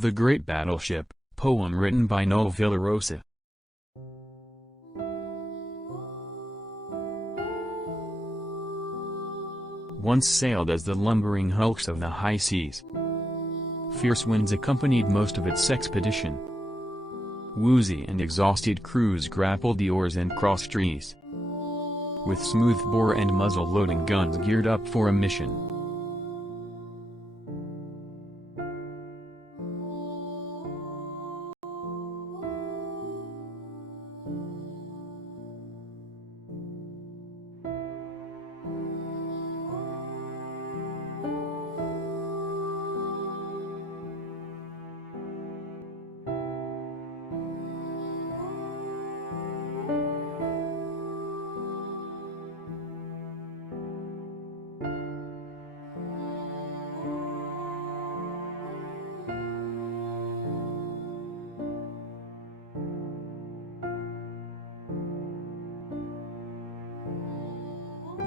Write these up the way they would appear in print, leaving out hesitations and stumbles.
The Great Battleship, poem written by Noel Villarosa. Once sailed as the lumbering hulks of the high seas. Fierce winds accompanied most of its expedition. Woozy and exhausted crews grappled the oars and crossed trees. With smoothbore and muzzle-loading guns geared up for a mission.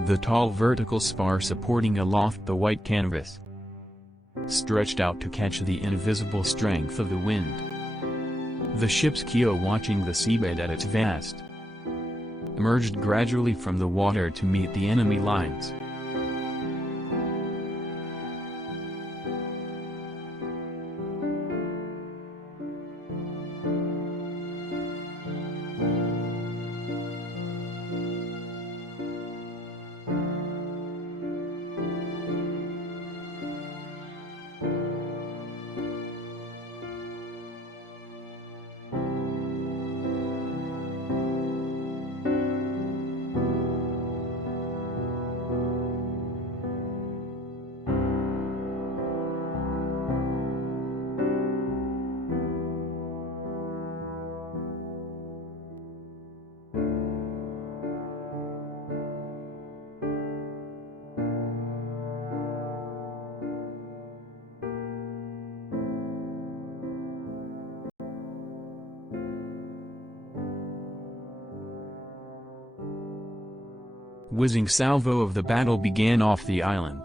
The tall vertical spar supporting aloft the white canvas stretched out to catch the invisible strength of the wind. The ship's keel, watching the seabed at its vast, emerged gradually from the water to meet the enemy lines. Whizzing salvo of the battle began off the island.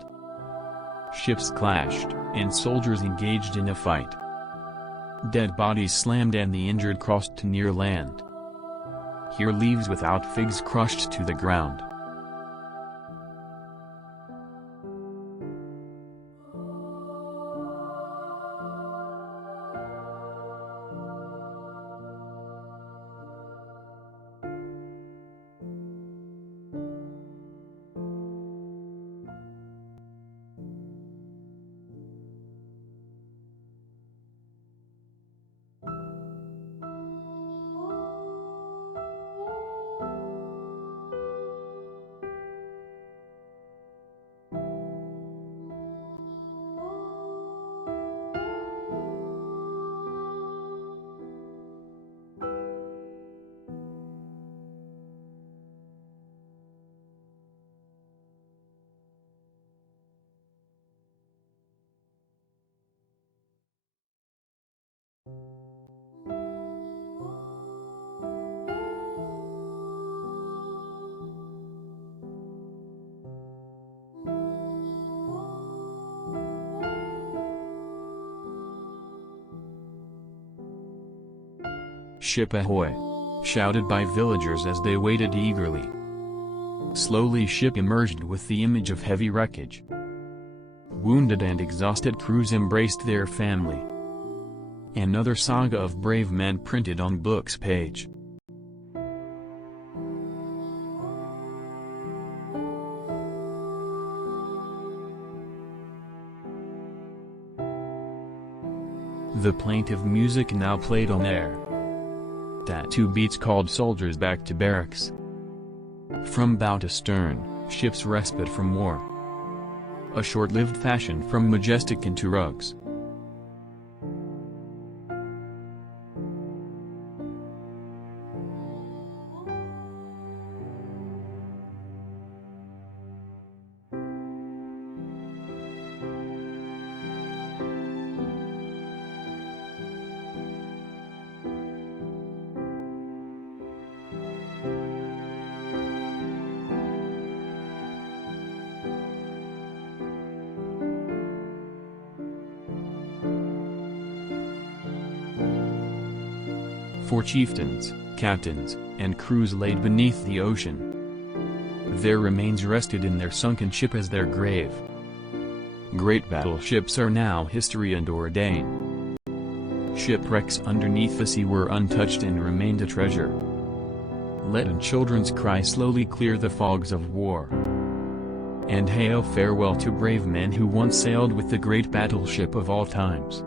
Ships clashed, and soldiers engaged in a fight. Dead bodies slammed and the injured crossed to near land. Here leaves without figs crushed to the ground. "Ship ahoy!" shouted by villagers as they waited eagerly. Slowly ship emerged with the image of heavy wreckage. Wounded and exhausted crews embraced their family. Another saga of brave men printed on book's page. The plaintive music now played on air. Tattoo beats called soldiers back to barracks. From bow to stern, ship's respite from war. A short-lived fashion from majestic into rugs. 4 chieftains, captains, and crews laid beneath the ocean. Their remains rested in their sunken ship as their grave. Great battleships are now history and ordain. Shipwrecks underneath the sea were untouched and remained a treasure. Let children's cry slowly clear the fogs of war. And hail farewell to brave men who once sailed with the great battleship of all times.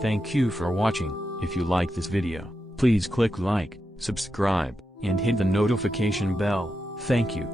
Thank you for watching. If you like this video, please click like, subscribe, and hit the notification bell. Thank you.